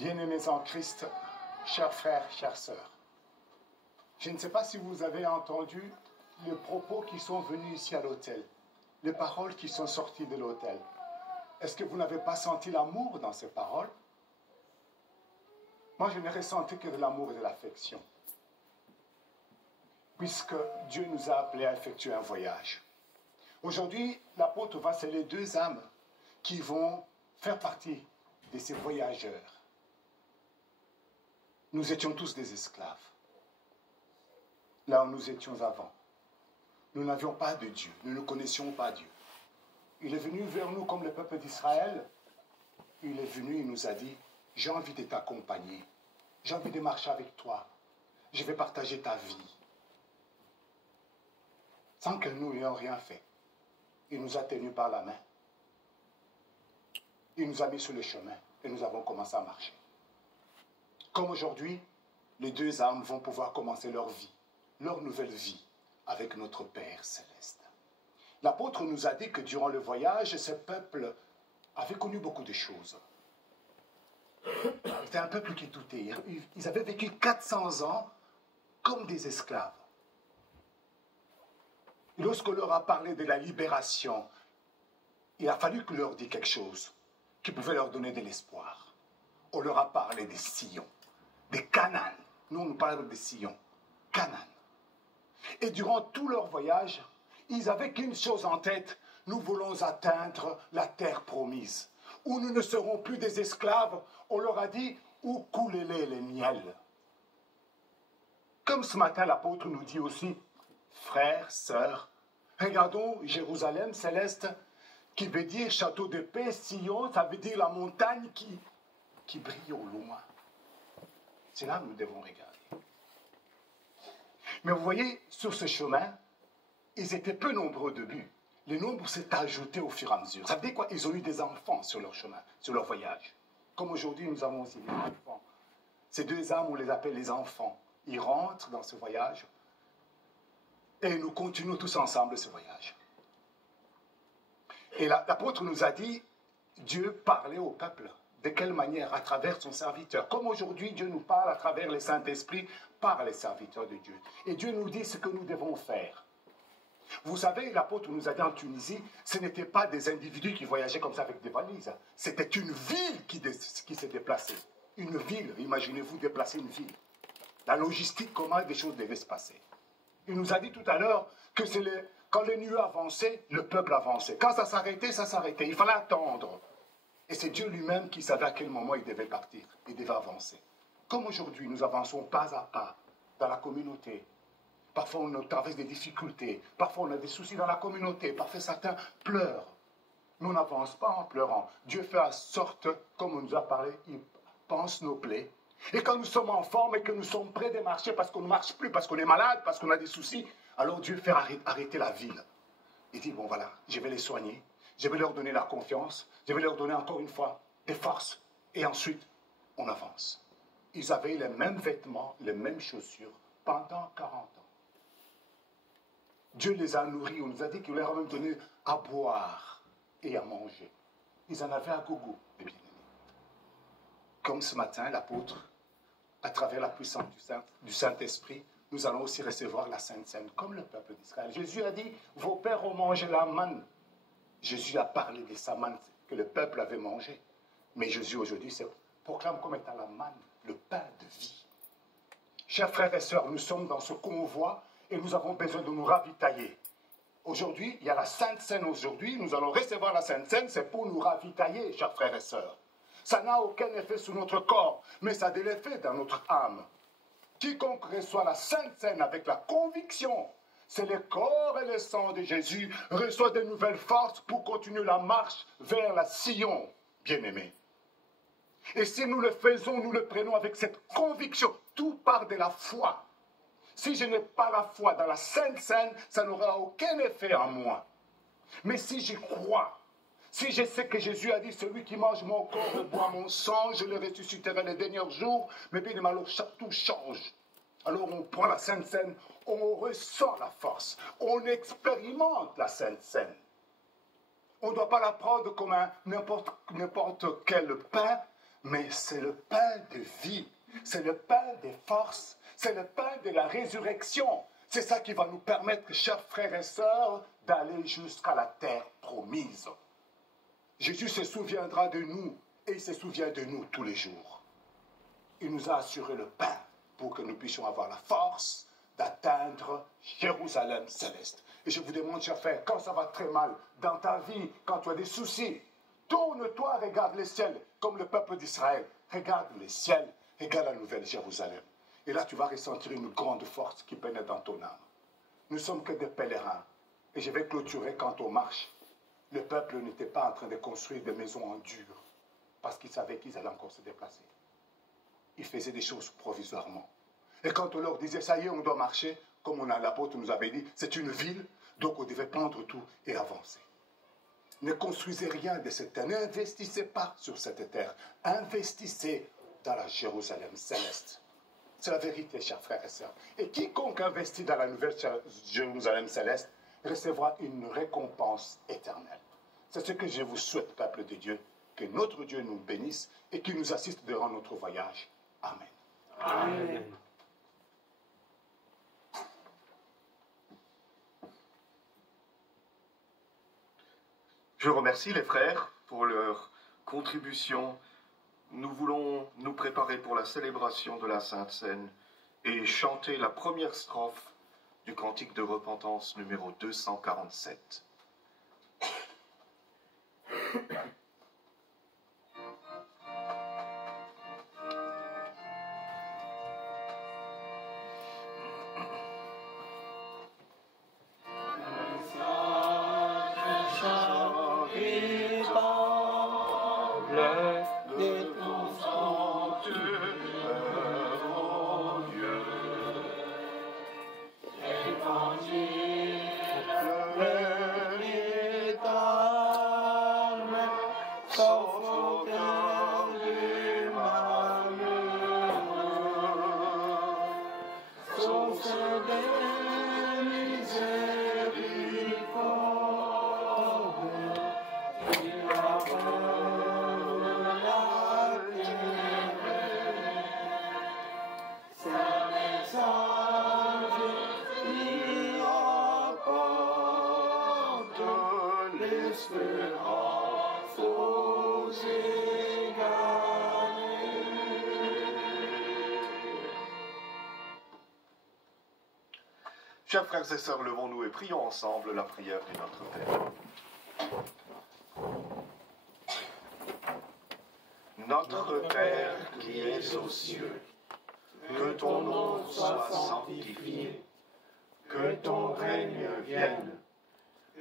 Bien-aimés en Christ, chers frères, chères sœurs, je ne sais pas si vous avez entendu les propos qui sont venus ici à l'autel, les paroles qui sont sorties de l'autel. Est-ce que vous n'avez pas senti l'amour dans ces paroles? Moi, je n'ai ressenti que de l'amour et de l'affection, puisque Dieu nous a appelés à effectuer un voyage. Aujourd'hui, l'apôtre va sceller deux âmes qui vont faire partie de ces voyageurs. Nous étions tous des esclaves, là où nous étions avant. Nous n'avions pas de Dieu, nous ne connaissions pas Dieu. Il est venu vers nous comme le peuple d'Israël. Il est venu, il nous a dit, j'ai envie de t'accompagner, j'ai envie de marcher avec toi, je vais partager ta vie. Sans que nous n'ayons rien fait. Il nous a tenus par la main. Il nous a mis sur le chemin et nous avons commencé à marcher. Comme aujourd'hui, les deux âmes vont pouvoir commencer leur vie, leur nouvelle vie avec notre Père céleste. L'apôtre nous a dit que durant le voyage, ce peuple avait connu beaucoup de choses. C'était un peuple qui doutait. Ils avaient vécu 400 ans comme des esclaves. Et lorsqu'on leur a parlé de la libération, il a fallu qu'on leur dise quelque chose qui pouvait leur donner de l'espoir. On leur a parlé des Sion, des Canaan. Nous, on nous parle des Sion, Canaan. Et durant tout leur voyage, ils n'avaient qu'une chose en tête. Nous voulons atteindre la terre promise, où nous ne serons plus des esclaves. On leur a dit, où coule le lait et le miel. Comme ce matin, l'apôtre nous dit aussi, frères, sœurs, regardons Jérusalem céleste, qui veut dire château de paix, Sion, ça veut dire la montagne qui brille au loin. C'est là que nous devons regarder. Mais vous voyez, sur ce chemin, ils étaient peu nombreux au début. Le nombre s'est ajouté au fur et à mesure. Ça veut dire quoi? Ils ont eu des enfants sur leur chemin, sur leur voyage. Comme aujourd'hui, nous avons aussi des enfants. Ces deux âmes, on les appelle les enfants. Ils rentrent dans ce voyage et nous continuons tous ensemble ce voyage. Et l'apôtre nous a dit, Dieu parlait au peuple. De quelle manière? À travers son serviteur. Comme aujourd'hui, Dieu nous parle à travers le Saint-Esprit par les serviteurs de Dieu. Et Dieu nous dit ce que nous devons faire. Vous savez, l'apôtre nous a dit en Tunisie, ce n'étaient pas des individus qui voyageaient comme ça avec des valises. C'était une ville qui s'est déplacée. Une ville, imaginez-vous déplacer une ville. La logistique, comment des choses devaient se passer. Il nous a dit tout à l'heure que quand les nuées avançaient, le peuple avançait. Quand ça s'arrêtait, ça s'arrêtait. Il fallait attendre. Et c'est Dieu lui-même qui savait à quel moment il devait partir, il devait avancer. Comme aujourd'hui, nous avançons pas à pas dans la communauté. Parfois, on traverse des difficultés. Parfois, on a des soucis dans la communauté. Parfois, certains pleurent. Mais on n'avance pas en pleurant. Dieu fait en sorte, comme on nous a parlé, il pense nos plaies. Et quand nous sommes en forme et que nous sommes prêts de marcher parce qu'on ne marche plus, parce qu'on est malade, parce qu'on a des soucis, alors Dieu fait arrêter la ville. Il dit, bon voilà, je vais les soigner. Je vais leur donner la confiance. Je vais leur donner encore une fois des forces. Et ensuite, on avance. Ils avaient les mêmes vêtements, les mêmes chaussures pendant 40 ans. Dieu les a nourris. On nous a dit qu'il leur a même donné à boire et à manger. Ils en avaient à gogo, les bien-aimés. Comme ce matin, l'apôtre, à travers la puissance du Saint-Esprit, nous allons aussi recevoir la Sainte Seine, comme le peuple d'Israël. Jésus a dit, vos pères ont mangé la manne. Jésus a parlé de sa manne que le peuple avait mangée. Mais Jésus aujourd'hui se proclame comme étant la manne, le pain de vie. Chers frères et sœurs, nous sommes dans ce convoi et nous avons besoin de nous ravitailler. Aujourd'hui, il y a la Sainte Seine aujourd'hui, nous allons recevoir la Sainte Seine, c'est pour nous ravitailler, chers frères et sœurs. Ça n'a aucun effet sur notre corps, mais ça a de l'effet dans notre âme. Quiconque reçoit la Sainte Seine avec la conviction, c'est le corps et le sang de Jésus, reçoit de nouvelles forces pour continuer la marche vers la Sion, bien-aimés. Et si nous le faisons, nous le prenons avec cette conviction, tout part de la foi. Si je n'ai pas la foi dans la Sainte Seine, ça n'aura aucun effet en moi. Mais si j'y crois, si je sais que Jésus a dit, celui qui mange mon corps et boit mon sang, je le ressusciterai les derniers jours, mais bien alors tout change. Alors on prend la Sainte Seine, on ressent la force, on expérimente la Sainte Seine. On ne doit pas la prendre comme n'importe quel pain, mais c'est le pain de vie, c'est le pain des forces, c'est le pain de la résurrection. C'est ça qui va nous permettre, chers frères et sœurs, d'aller jusqu'à la terre promise. Jésus se souviendra de nous et il se souvient de nous tous les jours. Il nous a assuré le pain pour que nous puissions avoir la force d'atteindre Jérusalem céleste. Et je vous demande, chers frères, quand ça va très mal dans ta vie, quand tu as des soucis, tourne-toi, regarde les ciels, comme le peuple d'Israël. Regarde les ciels, regarde la nouvelle Jérusalem. Et là, tu vas ressentir une grande force qui pénètre dans ton âme. Nous ne sommes que des pèlerins. Et je vais clôturer quand on marche. Le peuple n'était pas en train de construire des maisons en dur, parce qu'ils savaient qu'ils allaient encore se déplacer. Ils faisaient des choses provisoirement. Et quand on leur disait, ça y est, on doit marcher, comme l'apôtre nous avait dit, c'est une ville, donc on devait prendre tout et avancer. Ne construisez rien de cette terre, n'investissez pas sur cette terre, investissez dans la Jérusalem céleste. C'est la vérité, chers frères et sœurs. Et quiconque investit dans la nouvelle Jérusalem céleste recevra une récompense éternelle. C'est ce que je vous souhaite, peuple de Dieu, que notre Dieu nous bénisse et qu'il nous assiste durant notre voyage. Amen. Amen. Je remercie les frères pour leur contribution. Nous voulons nous préparer pour la célébration de la Sainte Seine et chanter la première strophe du cantique de repentance numéro 247. Chers frères et sœurs, levons-nous et prions ensemble la prière de notre Père. Notre Père qui es aux cieux, que ton nom soit sanctifié, que ton règne vienne,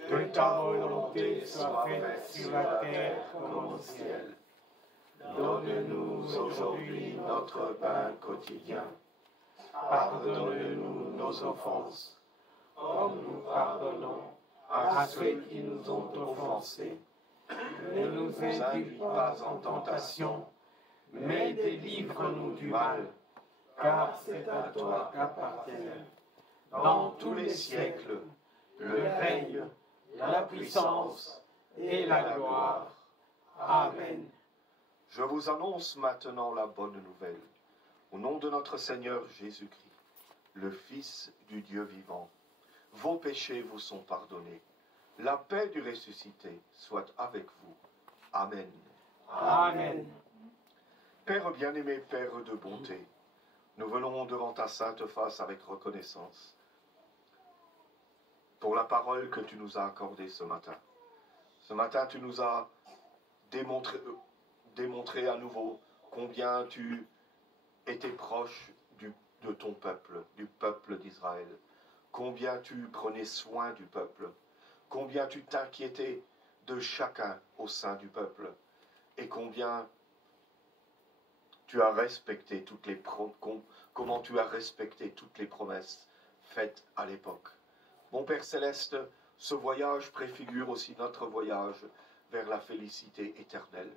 que ta volonté soit faite sur la terre comme au ciel. Donne-nous aujourd'hui notre pain quotidien. Pardonne-nous nos offenses, comme nous pardonnons à ceux qui nous ont offensés. Ne nous induis pas en tentation, mais délivre-nous du mal, car c'est à toi qu'appartiennent, dans tous les siècles, le règne, la puissance et la gloire. Amen. Je vous annonce maintenant la bonne nouvelle. Au nom de notre Seigneur Jésus-Christ, le Fils du Dieu vivant, vos péchés vous sont pardonnés. La paix du ressuscité soit avec vous. Amen. Amen. Père bien-aimé, Père de bonté, nous venons devant ta sainte face avec reconnaissance pour la parole que tu nous as accordée ce matin. Ce matin, tu nous as démontré à nouveau combien tu étais proche de ton peuple, du peuple d'Israël. Combien tu prenais soin du peuple. Combien tu t'inquiétais de chacun au sein du peuple. Et combien tu as respecté comment tu as respecté toutes les promesses faites à l'époque. Mon Père Céleste, ce voyage préfigure aussi notre voyage vers la félicité éternelle.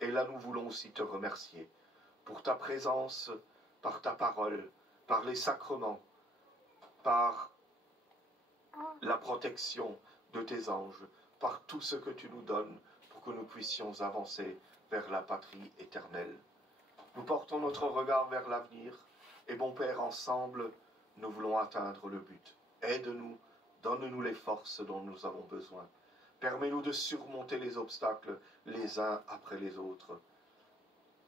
Et là, nous voulons aussi te remercier pour ta présence, par ta parole, par les sacrements, par la protection de tes anges, par tout ce que tu nous donnes pour que nous puissions avancer vers la patrie éternelle. Nous portons notre regard vers l'avenir et bon Père, ensemble, nous voulons atteindre le but. Aide-nous, donne-nous les forces dont nous avons besoin. Permets-nous de surmonter les obstacles les uns après les autres.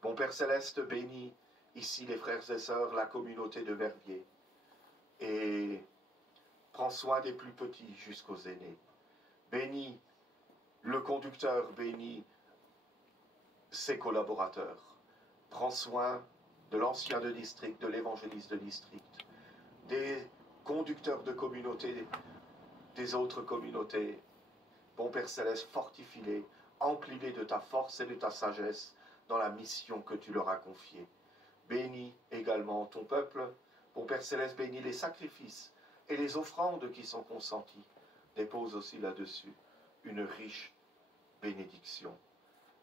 Bon Père Céleste, bénis ici les frères et sœurs, la communauté de Verviers, et prends soin des plus petits jusqu'aux aînés. Bénis le conducteur, bénis ses collaborateurs. Prends soin de l'ancien de district, de l'évangéliste de district, des conducteurs de communauté, des autres communautés. Bon Père Céleste, fortifie-les, emplis-les de ta force et de ta sagesse dans la mission que tu leur as confiée. Bénis également ton peuple. Bon Père Céleste, bénis les sacrifices et les offrandes qui sont consenties. Dépose aussi là-dessus une riche bénédiction.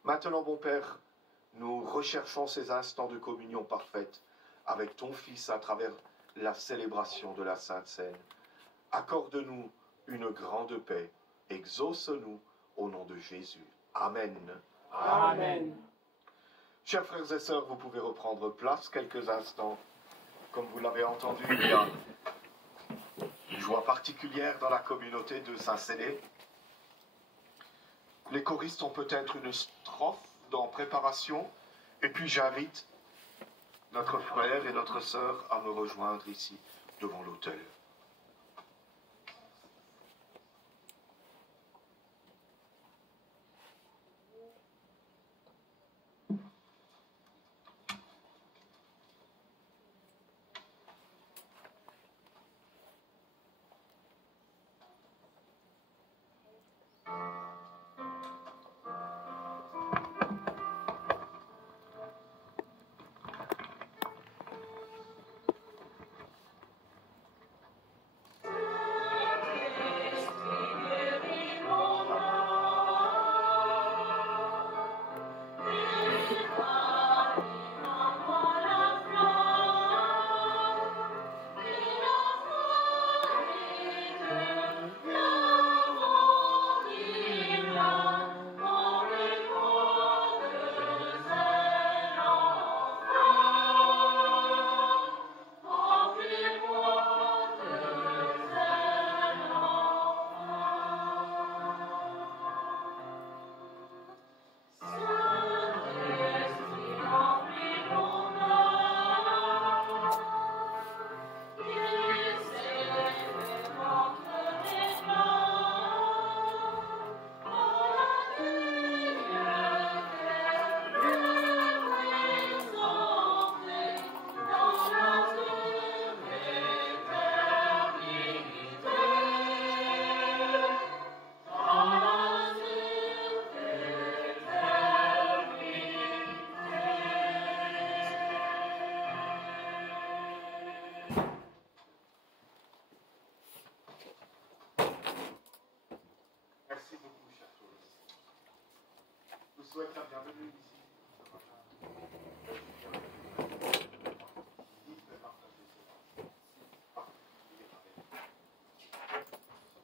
Maintenant, bon Père, nous recherchons ces instants de communion parfaite avec ton Fils à travers la célébration de la Sainte Seine. Accorde-nous une grande paix. Exauce-nous au nom de Jésus. Amen. Amen. Chers frères et sœurs, vous pouvez reprendre place quelques instants. Comme vous l'avez entendu, il y a une joie particulière dans la communauté de Saint-Célé. Les choristes ont peut-être une strophe en préparation. Et puis j'invite notre frère et notre sœur à me rejoindre ici devant l'autel. souhaite la bienvenue ici.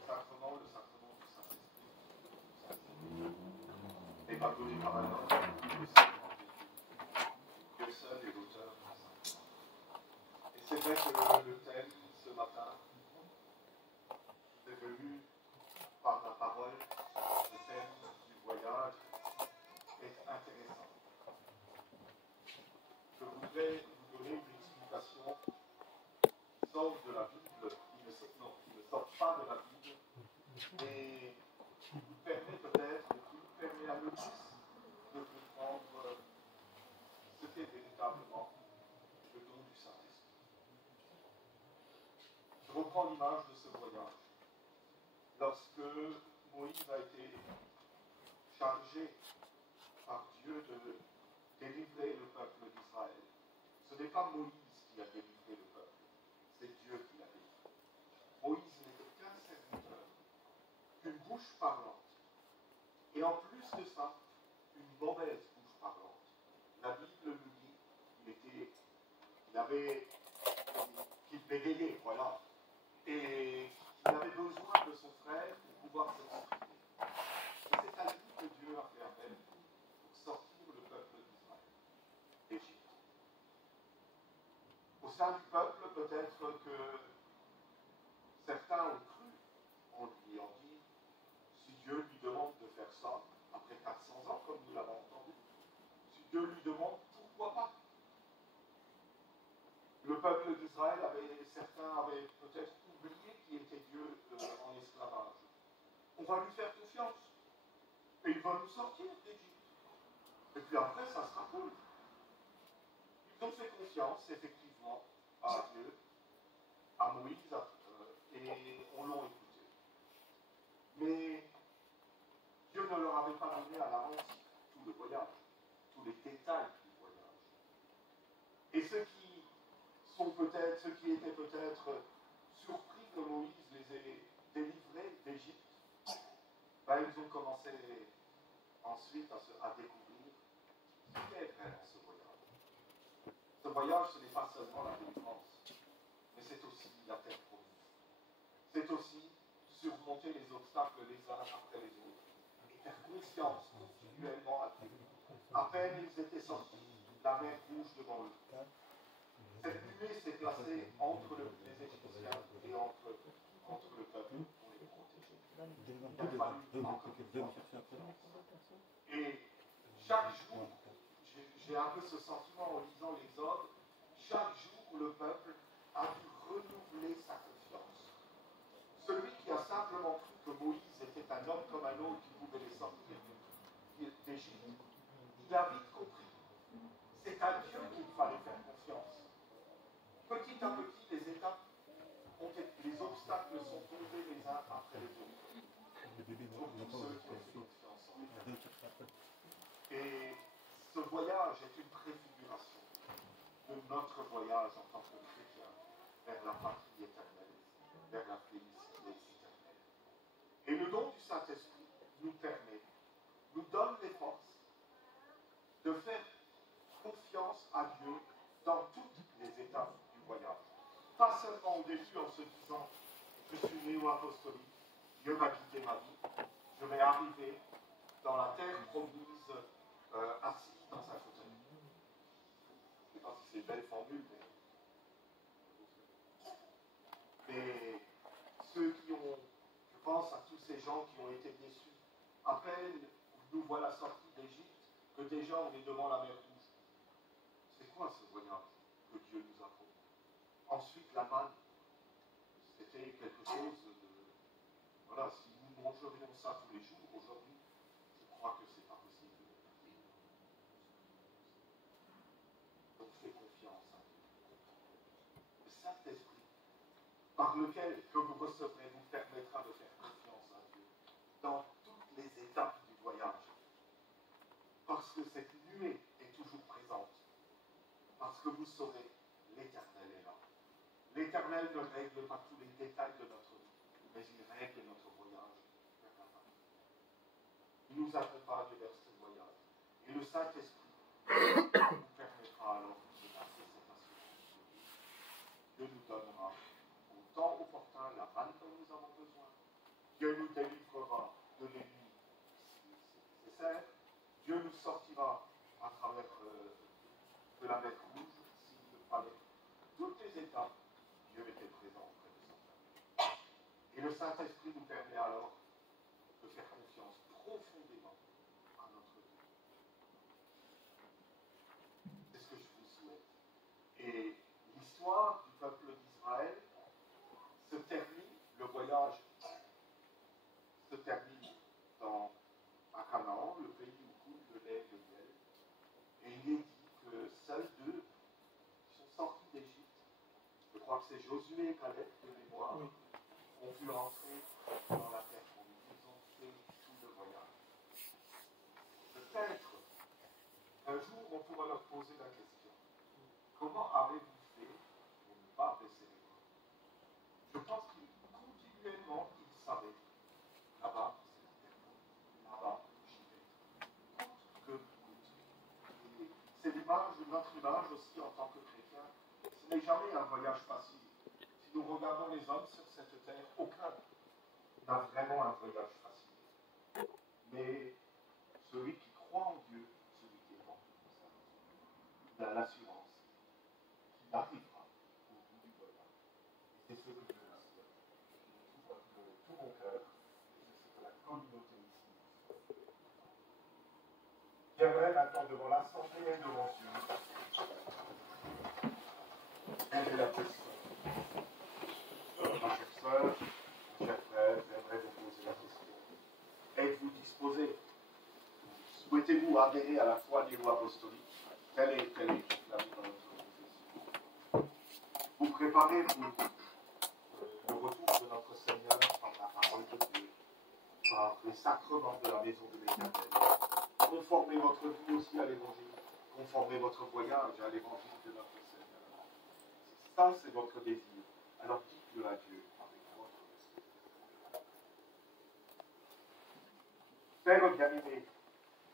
Sacrement, le sacrement du Saint-Esprit. Et pardonné par un homme, Dieu seul est l'auteur du Saint-Esprit. Et c'est vrai que le thème ce matin est venu par la parole, le thème du voyage est intéressant. Je voudrais vous donner une explication qui sort de la Bible, qui ne sort pas de la Bible, et qui vous permet peut-être, qui vous permet à le plus de comprendre ce qu'est véritablement le don du Saint-Esprit. Je reprends l'image de ce voyage. Lorsque Moïse a été chargé par Dieu de délivrer le peuple d'Israël, ce n'est pas Moïse qui a délivré le peuple, c'est Dieu qui l'a délivré. Moïse n'était qu'un serviteur, qu'une bouche parlante. Et en plus de ça, une mauvaise bouche parlante. La Bible nous dit qu'il bégayait, voilà. Et qu'il avait besoin de son frère pour pouvoir s'exprimer. Et c'est à lui que Dieu a fait appel pour sortir le sein du peuple, peut-être que certains ont cru en lui, ont dit, si Dieu lui demande de faire ça, après 400 ans, comme nous l'avons entendu, si Dieu lui demande, pourquoi pas? Le peuple d'Israël certains avaient peut-être oublié qui était Dieu en esclavage. On va lui faire confiance. Et il va nous sortir d'Égypte. Et puis après, ça sera cool. Ils ont fait confiance, effectivement, à Dieu, à Moïse, et on l'a écouté. Mais Dieu ne leur avait pas donné à l'avance tout le voyage, tous les détails du voyage. Et ceux qui étaient peut-être surpris que Moïse les ait délivrés d'Égypte, ils ont commencé ensuite à découvrir ce qu'est vraiment ce voyage. Ce voyage, ce n'est pas seulement la délivrance, mais c'est aussi la terre promise. C'est aussi surmonter les obstacles les uns après les autres et faire confiance continuellement à Dieu. À peine ils étaient sortis, la mer rouge devant eux. Cette nuée s'est placée entre les Égyptiens et entre le peuple pour les protéger. Il a fallu encore une fois. Et chaque jour, j'ai un peu ce sentiment en lisant l'Exode, chaque jour le peuple a dû renouveler sa confiance. Celui qui a simplement cru que Moïse était un homme comme un autre qui pouvait les sortir d'Égypte, il a vite compris. C'est à Dieu qu'il fallait faire confiance. Petit à petit, les obstacles sont tombés les uns après les autres. Pour tous ceux qui ont fait confiance en l'Éternel. Et ce voyage est une préfiguration de notre voyage en tant que chrétien vers la patrie éternelle, vers la félicité éternelle. Et le don du Saint-Esprit nous donne les forces de faire confiance à Dieu dans toutes les étapes du voyage. Pas seulement au début en se disant je suis néo-apostolique, Dieu m'a quitté ma vie, je vais arriver dans la terre promise assis dans un fauteuil. Je ne sais pas si c'est une belle formule, mais ceux qui ont, je pense à tous ces gens qui ont été déçus, à peine nous voilà sortis d'Égypte, que déjà on est devant la mer rouge. C'est quoi ce voyage que Dieu nous a promis? Ensuite, la manne, c'était quelque chose de... Voilà, si nous mangerions ça tous les jours, aujourd'hui, je crois que c'est pas possible. Donc, fais confiance à Dieu. Le Saint-Esprit, par lequel que vous recevrez, vous permettra de faire confiance à Dieu dans toutes les étapes du voyage. Parce que cette nuée est toujours présente. Parce que vous saurez, l'Éternel est là. L'Éternel ne règle pas tous les détails de notre vie, mais il règle notre voyage vers la patrie. Il nous accompagne vers ce voyage. Et le Saint-Esprit nous permettra alors de passer cette assurance. Dieu nous donnera au temps opportun la manne dont nous avons besoin. Dieu nous délivrera de l'ennemi si c'est nécessaire. Dieu nous sortira à travers de la mer rouge s'il le fallait. Toutes les étapes, Dieu était présent auprès de son peuple. Et le Saint-Esprit nous permet alors de faire confiance profondément à notre Dieu. C'est ce que je vous souhaite. Et l'histoire du peuple d'Israël se termine, le voyage se termine à Canaan, le pays où coule le lait et le miel. Et il est dit que seuls deux qui sont sortis d'Égypte, je crois que c'est Josué et Caleb de mémoire, ont pu entrer dans la terre promise. Ils ont fait tout le voyage. Peut-être un jour on pourra leur poser la question: comment avez-vous fait pour ne pas baisser les bras? Je pense qu'ils continuellement ils savaient, là-bas c'est la terre promise, là-bas j'y vais, coûte que coûte. Et c'est l'image, notre image aussi en tant que chrétien. Ce n'est jamais un voyage facile. Si nous regardons les hommes sur cette terre, aucun n'a vraiment un voyage facile. Mais celui qui croit en Dieu, celui qui est rempli de ça, il a l'assurance qu'il arrivera devant l'Assemblée et devant Dieu. Elle est la question. Ma chère sœur, mon cher frère, j'aimerais vous poser la question. Êtes-vous disposé? Souhaitez-vous adhérer à la foi néo-apostolique? Quelle est la vie dans notre position? Vous préparez-vous le retour de notre Seigneur par la parole de Dieu, par les sacrements de la maison de l'Éternel? Conformez votre vie aussi à l'Évangile. Conformez votre voyage à l'Évangile de notre Seigneur. Si ça, c'est votre désir, alors dites-le à Dieu avec votre désir. Père bien-aimé,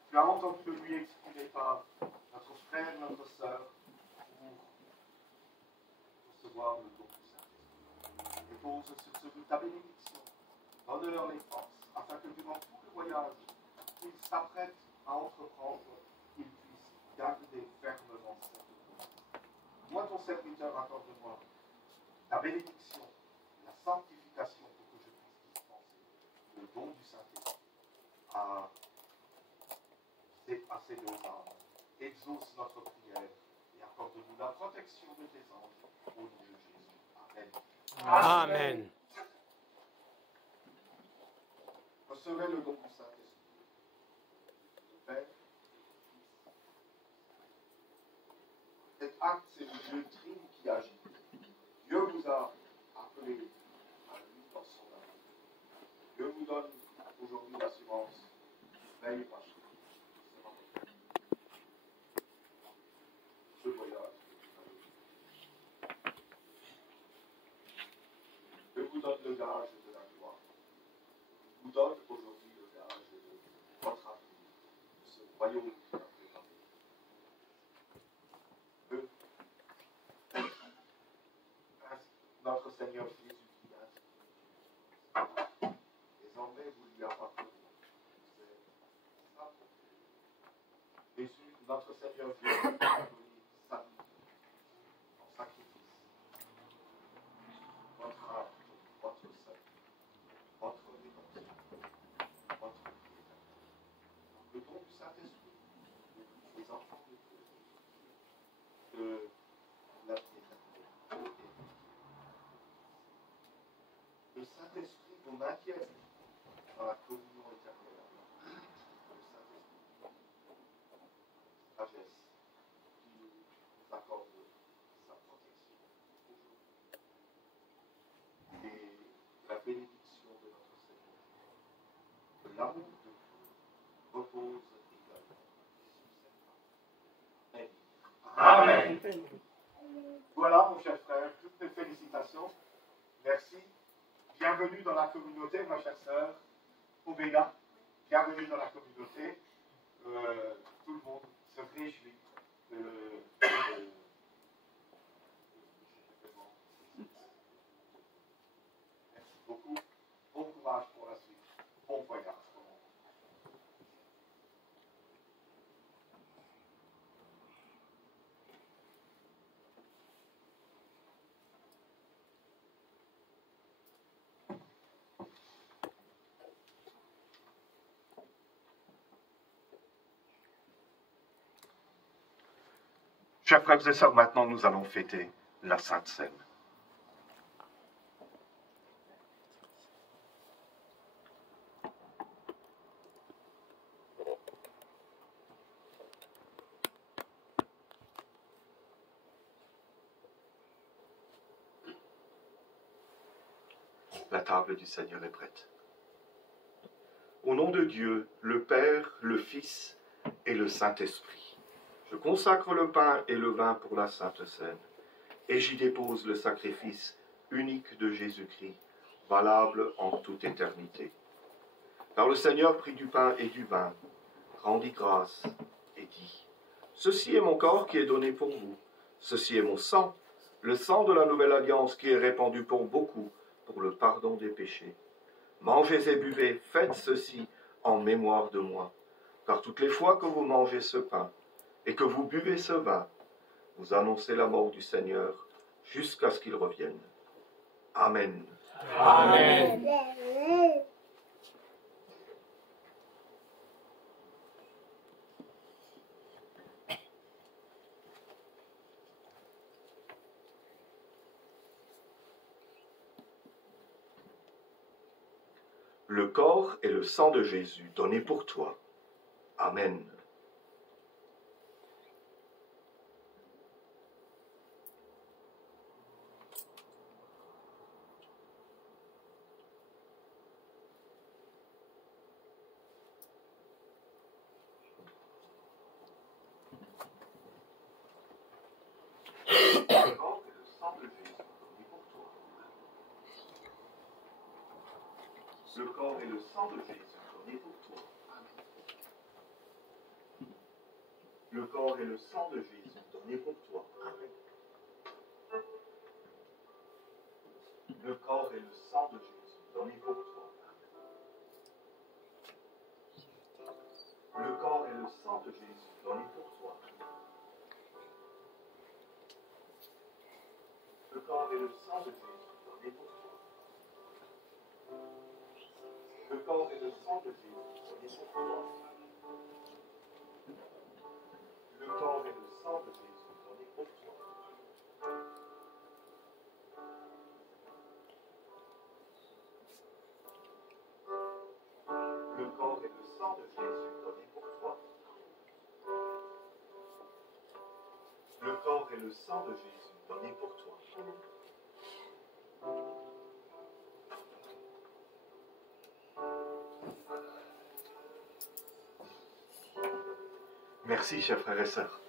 tu as entendu le lui exprimer par notre frère, notre sœur, pour recevoir le don du Saint-Esprit. Dépose sur ce bout ta bénédiction. Donne-leur les forces, afin que durant tout le voyage qu'ils s'apprêtent à entreprendre, qu'ils puissent garder fermement cette loi. Moi, ton serviteur, accorde-moi la bénédiction, la sanctification pour que je puisse dispenser le don du Saint-Esprit à ces deux âmes. Exauce notre prière et accorde-nous la protection de tes anges au nom de Jésus. Amen. Amen. Recevez le don du Saint-Esprit. Le Père, cet acte, c'est le Dieu Trine qui agit. Dieu vous a appelé à lui dans son amour. Dieu vous donne aujourd'hui l'assurance. Veille pas. Ce voyage. Dieu vous donne le gage de la gloire. Il vous donne aujourd'hui le gage de votre avenir, de ce royaume qui a préparé. Notre Seigneur Jésus qui a dit, désormais vous lui appartenez. C'est ça. Jésus, notre Seigneur Jésus, a donné sa vie en sacrifice. Votre âme, votre sein, votre rédemption, votre vie éternelle. Le don du Saint-Esprit, les enfants de Dieu, de la vie éternelle. Le Saint-Esprit vous maintienne dans la communion éternelle. Le Saint-Esprit, sagesse, qui nous accorde sa protection aujourd'hui. Et la bénédiction de notre Seigneur, que l'amour de Dieu repose également sur cette femme. Amen. Amen. Voilà, mon cher frère, toutes mes félicitations. Merci. Bienvenue dans la communauté, ma chère sœur. Obéga, bienvenue dans la communauté. Tout le monde se réjouit de Merci beaucoup. Bon courage pour la suite. Bon voyage. Chers frères et sœurs, maintenant nous allons fêter la Sainte Seine. La table du Seigneur est prête. Au nom de Dieu, le Père, le Fils et le Saint-Esprit, je consacre le pain et le vin pour la Sainte Seine, et j'y dépose le sacrifice unique de Jésus-Christ, valable en toute éternité. Car le Seigneur prit du pain et du vin, rendit grâce et dit, « Ceci est mon corps qui est donné pour vous, ceci est mon sang, le sang de la nouvelle alliance qui est répandu pour beaucoup, pour le pardon des péchés. Mangez et buvez, faites ceci en mémoire de moi, car toutes les fois que vous mangez ce pain et que vous buvez ce vin, vous annoncez la mort du Seigneur jusqu'à ce qu'il revienne. Amen. Amen. le corps et le sang de Jésus donnés pour toi. Amen. Le corps et le sang de Jésus donnés pour toi. Le corps et le sang de Jésus donnés pour toi. Le corps et le sang de Jésus donnés pour toi. Le corps et le sang de Jésus donnés pour toi. Le corps et le sang de Jésus donnés pour toi. Le corps et le sang de Jésus donnés pour toi. Le corps et le sang de Jésus donnés pour toi. Le corps et le sang de Jésus donnés pour toi. Le corps et le sang de Jésus donnés pour toi. Merci, chers frères et sœurs.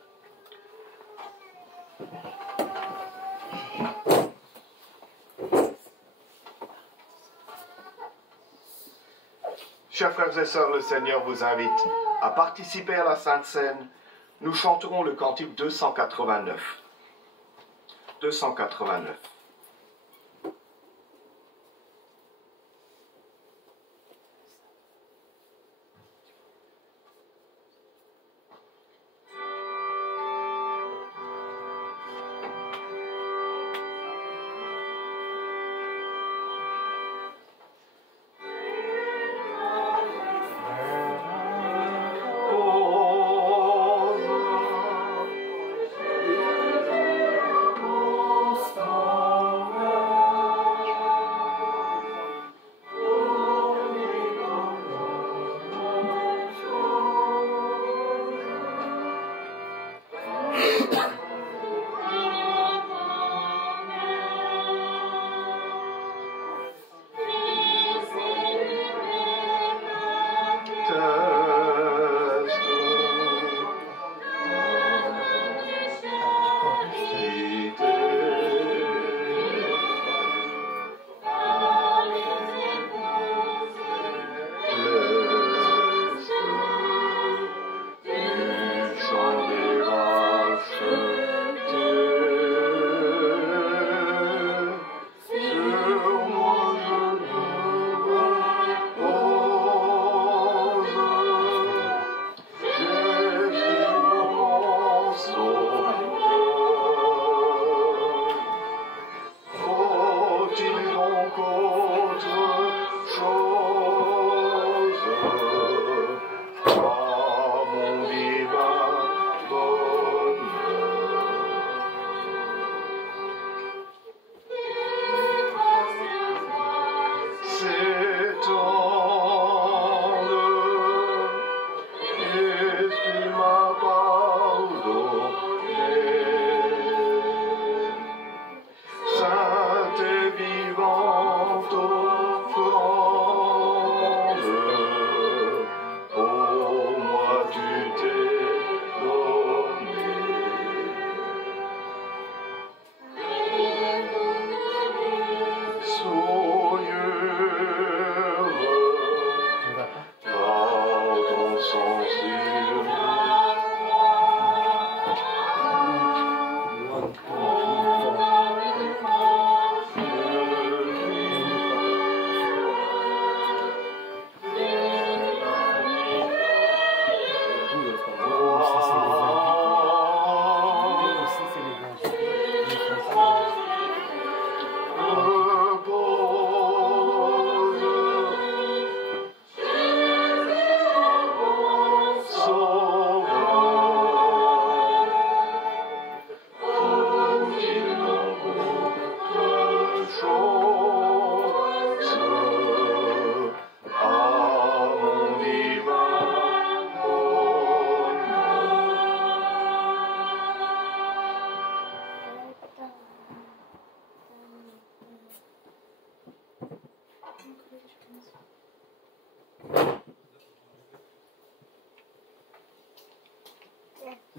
Chers frères et sœurs, le Seigneur vous invite à participer à la Sainte Seine. Nous chanterons le cantique 289. 289. Chant des vaches.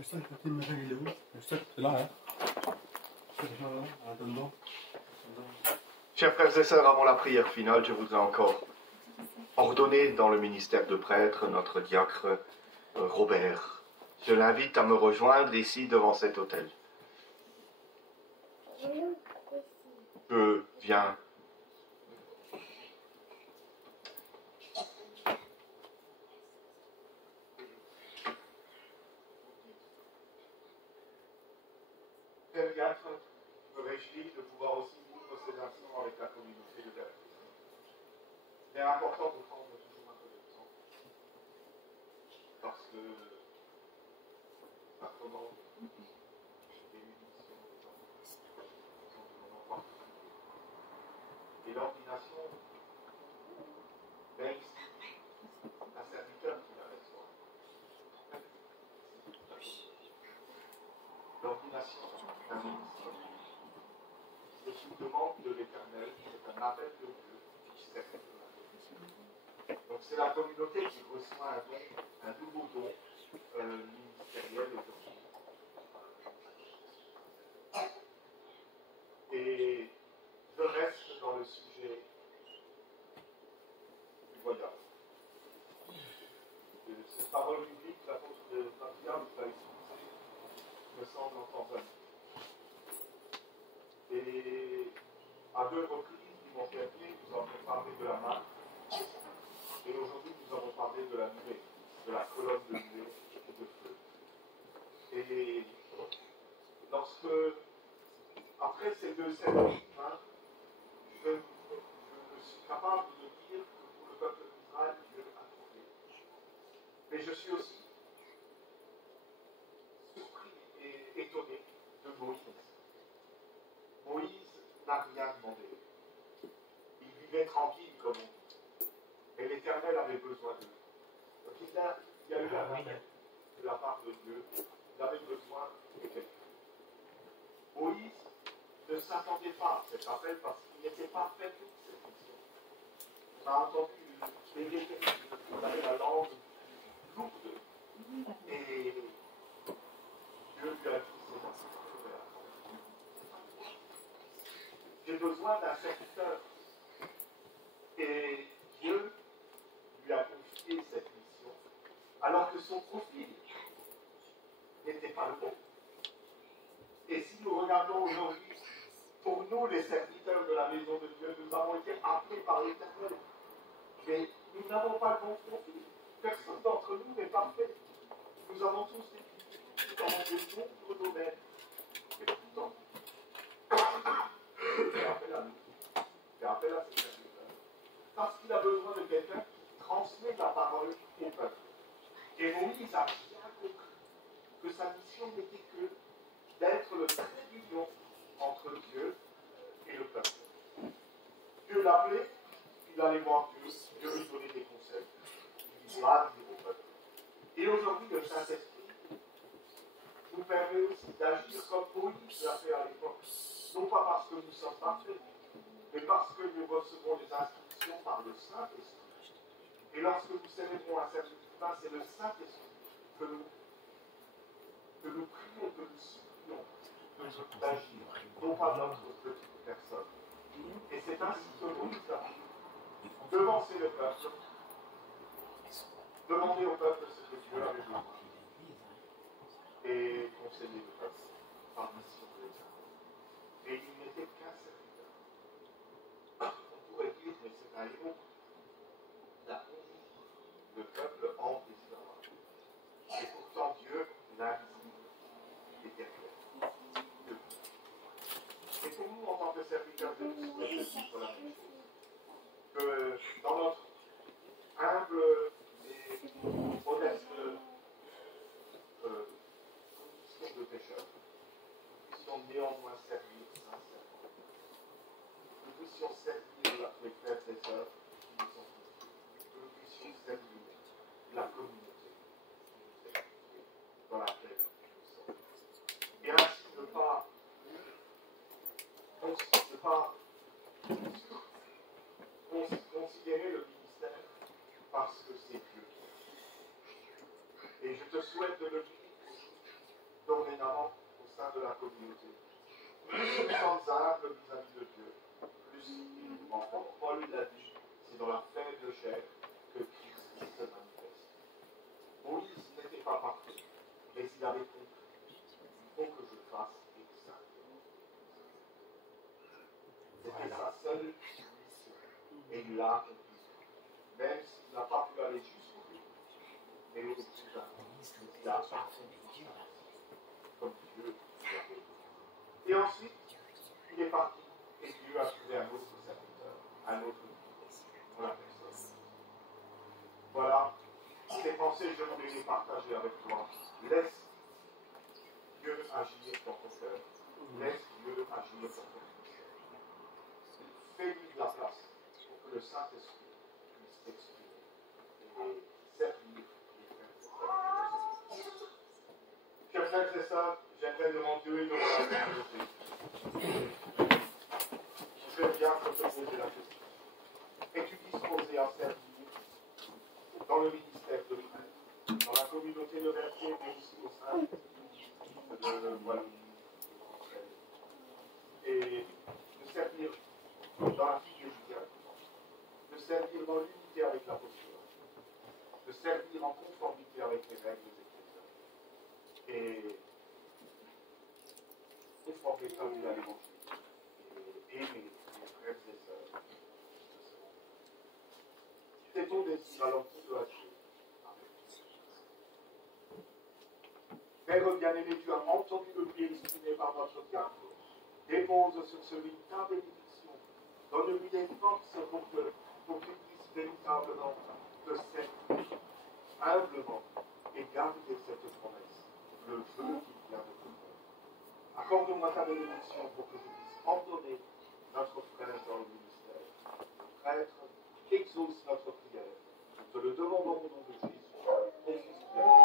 Le sac, il est où? Le sac, c'est là, hein? Attends. Chers frères et sœurs, avant la prière finale, je voudrais encore ordonner dans le ministère de prêtre notre diacre Robert. Je l'invite à me rejoindre ici devant cet autel. Je viens. Père diacre, je me réjouis de pouvoir aussi vivre ces instants avec la communauté de Vertus. Il est important de prendre toujours un peu de temps parce que ça commande l'émission des enfants sont de moments particuliers. Et l'ordination, même si un serviteur qui la reçoit, l'ordination d'un ministre, c'est une demande de l'Éternel, c'est un appel de Dieu qui sert de la. Donc c'est la communauté qui reçoit un don, un nouveau don ministériel aujourd'hui. Et je reste dans le sujet du voyage. Cette parole biblique, l'apôtre de Santiago l'a utilisée, me semble, en Tanzanie. Et à 2 reprises, dimanche dernier, nous avons parlé de la marque. Et aujourd'hui, nous avons parlé de la nuée, de la colonne de nuée et de feu. Et lorsque, après ces 2 scènes, je suis capable de dire que pour le peuple d'Israël, Dieu a trouvé. Mais je suis aussi surpris et étonné de Moïse. Moïse n'a rien demandé. Il vivait tranquille comme on dit. Et l'Éternel avait besoin de lui. Donc il y a eu un appel de la part de Dieu. Il avait besoin de quelqu'un. Moïse ne s'attendait pas à cet appel parce qu'il n'était pas fait pour cette mission. On a entendu la langue lourde. Et Dieu lui a dit j'ai besoin d'un serviteur. Et Dieu lui a confié cette mission, alors que son profil n'était pas le bon. Et si nous regardons aujourd'hui, pour nous, les serviteurs de la maison de Dieu, nous avons été appelés par l'Éternel. Mais nous n'avons pas le bon profil. Personne d'entre nous n'est parfait. Nous avons tous des difficultés dans de nombreux domaines. Et pourtant, fait appel à nous. Fait appel à ses serviteurs. Parce qu'il a besoin de quelqu'un qui transmet la parole au peuple. Et Moïse a bien compris que sa mission n'était que d'être le trait d'union entre Dieu et le peuple. Dieu l'appelait, il allait voir Dieu, Dieu lui donnait des conseils. Il va dire au peuple. Et aujourd'hui, le Saint-Esprit nous permet aussi d'agir comme Moïse l'a fait à l'époque. Non pas parce que nous sommes parfaits, mais parce que nous recevons les instructions par le Saint-Esprit. Et lorsque nous célébrons un service divin, c'est le Saint-Esprit que nous prions, que nous supplions d'agir, non pas notre petite personne. Et c'est ainsi que Moïse a devancé le peuple, demander au peuple ce que Dieu avait besoin, et conseiller le peuple par mission de l'État. Et il n'était qu'un serviteur. On pourrait dire, mais c'est un héros. Il a conduit le peuple en désir. Et pourtant Dieu l'invisible était clair. Et pour nous, en tant que serviteurs de Dieu, c'est la même chose. Que dans notre humble et modeste condition de pécheur, nous puissions néanmoins servir sincèrement. Nous puissions servir les frères et sœurs qui nous sont confiés. Que nous puissions servir la communauté qui nous est confiée, dans laquelle nous sommes. Et ainsi ne pas considérer le ministère parce que c'est Dieu. Et je te souhaite de le vivre la communauté. Plus nous sommes humbles vis-à-vis de Dieu, plus il nous renforce. Paul l'a dit, c'est dans la faible chair que Christ se manifeste. Moïse n'était pas parfait, mais il avait compris. Il faut que je fasse exactement. C'était sa seule mission. Et il l'a accompli. Même s'il n'a pas pu aller jusqu'au bout, mais au bout d'un il a accompli comme Dieu l'avait. Et ensuite, il est parti et Dieu a trouvé un autre serviteur, un autre pour la personne. Voilà, ces pensées, je voulais les partager avec toi. Laisse Dieu agir dans ton cœur. Laisse Dieu agir dans ton cœur. Fais-lui de la place pour que le Saint-Esprit puisse s'exprimer et servir les frères. Chers frères et sœurs, j'aimerais demander Dieu de la communauté. Je vais bien te poser la question. Es-tu disposé à servir dans le ministère de frères, dans la communauté de Vertier, mais aussi au sein de voilà, et de servir dans la vie conjugale, de servir dans l'unité avec la posture, de servir en conformité avec les règles ecclésiales et conformer ta vie à l'évangile et aimer les frères et sœurs. C'est ton désir alors pour toi, Dieu. Père bien-aimé, tu as entendu le prier exprimé par notre diacre. Dépose sur celui ta bénédiction. Donne-lui des forces pour qu'il puisse véritablement te servir humblement et garder cette promesse, le vœu qu'il vient de te faire. Accorde-moi ta bénédiction pour que je puisse ordonner notre frère dans le ministère. Prêtre, exauce notre prière. Nous te le demandons au nom de Jésus. Ton Fils bien-aimé.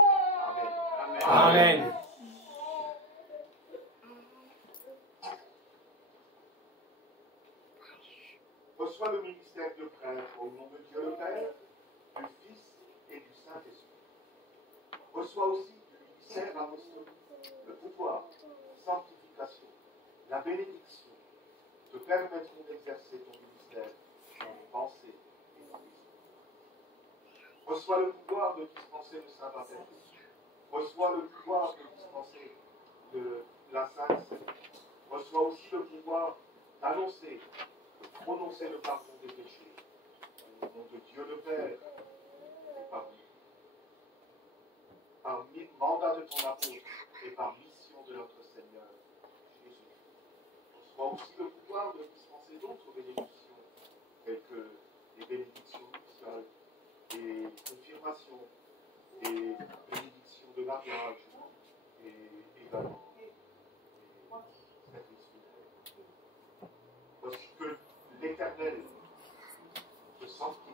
Amen. Amen. Amen. Reçois le ministère de prêtre au nom de Dieu le Père, du Fils et du Saint-Esprit. Reçois aussi du ministère apostolique le pouvoir, la sanctification, la bénédiction te permettront d'exercer ton ministère en pensée et en esprit. Reçois le pouvoir de dispenser le saint baptême. Reçois le pouvoir de dispenser la sainte Seine. Reçois aussi le pouvoir d'annoncer, de prononcer le pardon des péchés. Au nom de Dieu le Père et par mandat de ton apôtre et par mission de notre Seigneur Jésus. Reçois aussi le pouvoir de dispenser d'autres bénédictions, telles que les bénédictions nuptiales, des confirmations, des bénédictions de mariage et également service funèbraire. Parce que l'Éternel te sanctifie,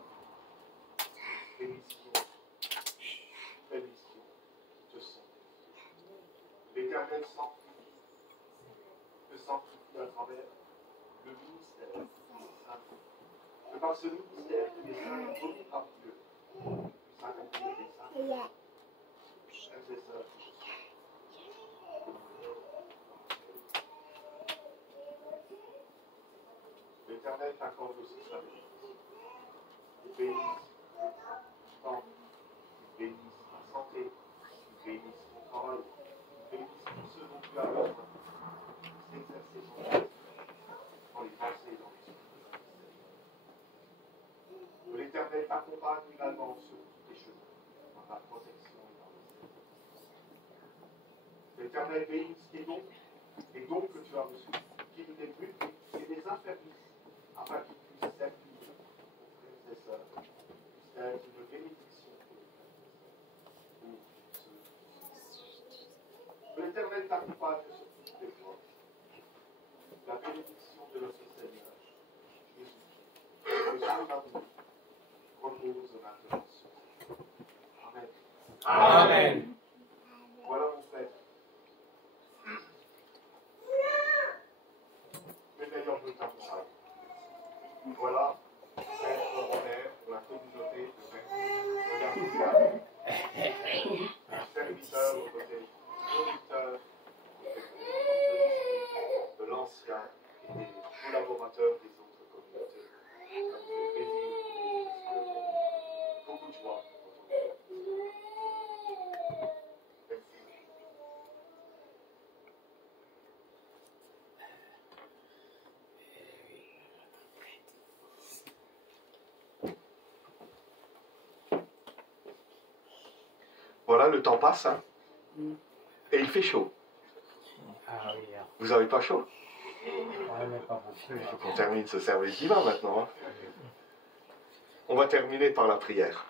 les missions qui te sont. L'Éternel te sanctifie à travers le ministère saint. Que par ce ministère qui est saint, donné par Dieu, puisse accomplir les saints. Frères et sœurs, l'Éternel t'accorde aussi sa bénédiction. Il bénisse ton temps, il bénisse ta santé, il bénisse ton travail, il bénisse tout ce dont tu as besoin. S'exercer son œuvre dans les pensées et dans les esprits. Que l'Éternel t'accompagne également sur tous tes chemins, dans ta protection et dans les services. L'Éternel bénisse tes dons que tu as reçus, qu'il les multiplie et les affermisse, afin qu'ils puissent servir aux frères et sœurs, puissent être une bénédiction pour ceux. Que l'Éternel t'accompagne sur toutes tes voies. La bénédiction de notre Seigneur Jésus, que son amour repose maintenant sur nous. Amen. Amen. Voilà mon frère. Le meilleur de ta parole. Voilà, être honneur pour la communauté de Regardez un serviteur au côté, producteur au côté. Voilà, le temps passe, hein. Et il fait chaud. Ah oui, Vous n'avez pas chaud? ouais, mais pas beaucoup. Il faut qu'on termine ce service divin maintenant, hein. On va terminer par la prière.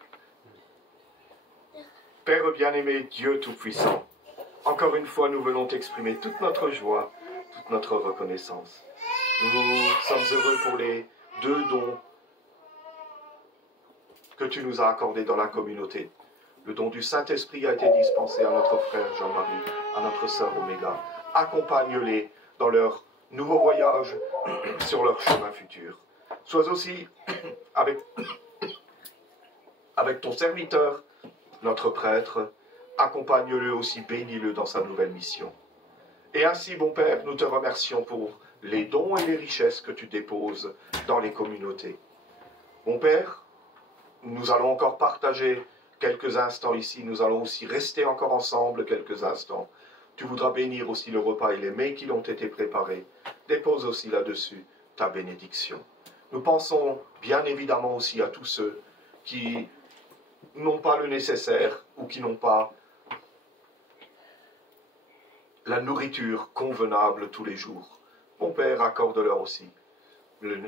Père bien-aimé, Dieu Tout-Puissant, encore une fois, nous venons t'exprimer toute notre joie, toute notre reconnaissance. Nous sommes heureux pour les 2 dons que tu nous as accordés dans la communauté. Le don du Saint-Esprit a été dispensé à notre frère Jean-Marie, à notre sœur Oméga. Accompagne-les dans leur nouveau voyage sur leur chemin futur. Sois aussi avec ton serviteur, notre prêtre. Accompagne-le aussi, bénis-le dans sa nouvelle mission. Et ainsi, bon Père, nous te remercions pour les dons et les richesses que tu déposes dans les communautés. Mon Père, nous allons encore partager quelques instants ici, nous allons aussi rester encore ensemble quelques instants. Tu voudras bénir aussi le repas et les mets qui ont été préparés. Dépose aussi là-dessus ta bénédiction. Nous pensons bien évidemment aussi à tous ceux qui n'ont pas le nécessaire ou qui n'ont pas la nourriture convenable tous les jours. Mon Père, accorde-leur aussi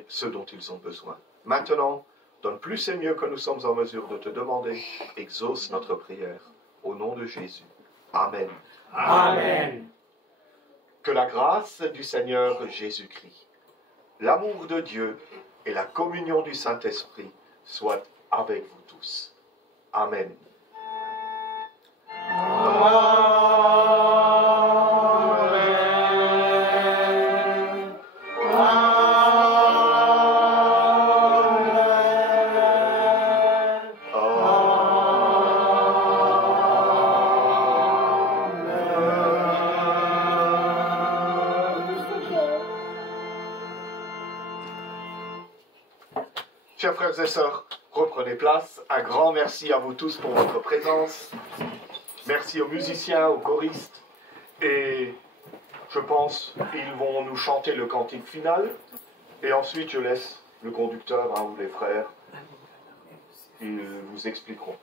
ce dont ils ont besoin. Maintenant, donne plus et mieux que nous sommes en mesure de te demander. Exauce notre prière. Au nom de Jésus. Amen. Amen. Que la grâce du Seigneur Jésus-Christ, l'amour de Dieu et la communion du Saint-Esprit soient avec vous tous. Amen. Chers frères et sœurs, reprenez place. Un grand merci à vous tous pour votre présence. Merci aux musiciens, aux choristes. Et je pense qu'ils vont nous chanter le cantique final. Et ensuite, je laisse le conducteur ou les frères. Ils vous expliqueront.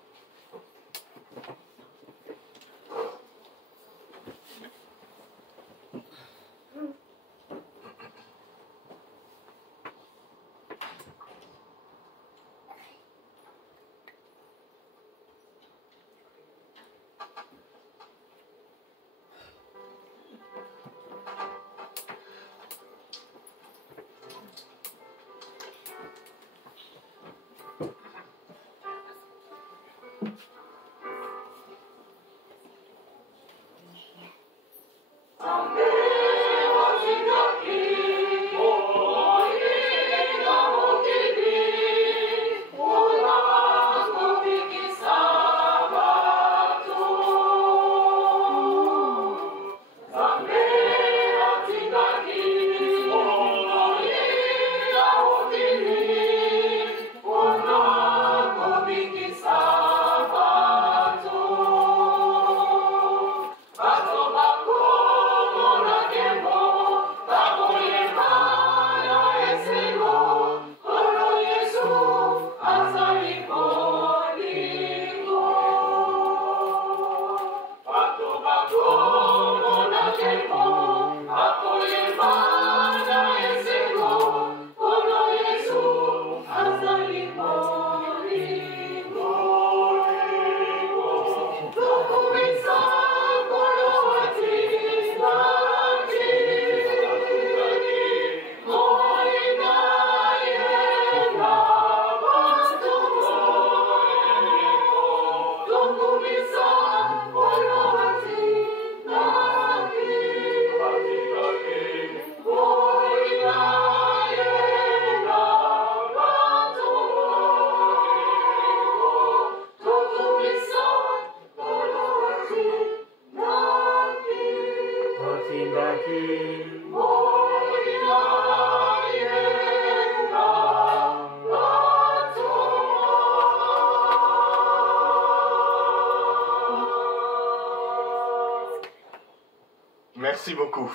Merci beaucoup.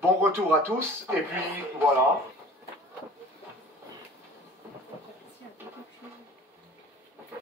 Bon retour à tous, et puis voilà.